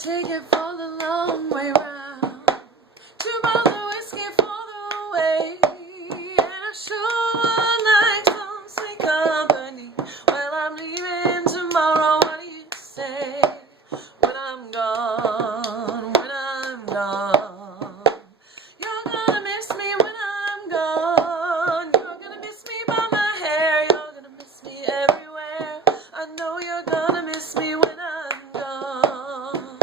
take it for the long way round. 2 bottles of whiskey for the way, and I sure would like some sweet company. Well, I'm leaving tomorrow. What do you say? When I'm gone, when I'm gone, you're gonna miss me when I'm gone. You're gonna miss me by my hair. You're gonna miss me everywhere. I know you're gonna miss me when I'm gone.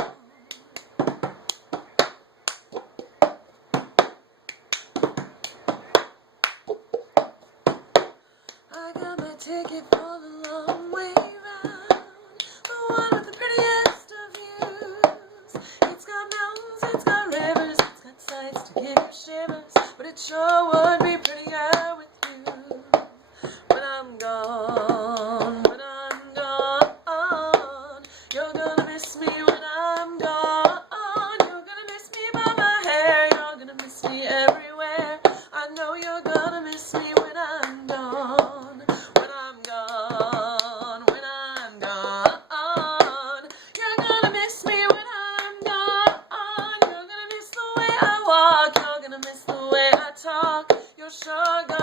I got my ticket for the long way round, the one with the prettiest of views. It's got mountains, it's got rivers, it's got sights to give you shivers, but it sure would be prettier with you. When I'm gone, when I'm gone, you're gonna miss me when I'm gone. You're gonna miss me by my hair, you're gonna miss me everywhere. I know you're gonna miss me when I'm gone. When I'm gone, when I'm gone, you're gonna miss me when I'm gone. You're gonna miss the way I walk, you're gonna miss the way I talk. You're sure gonna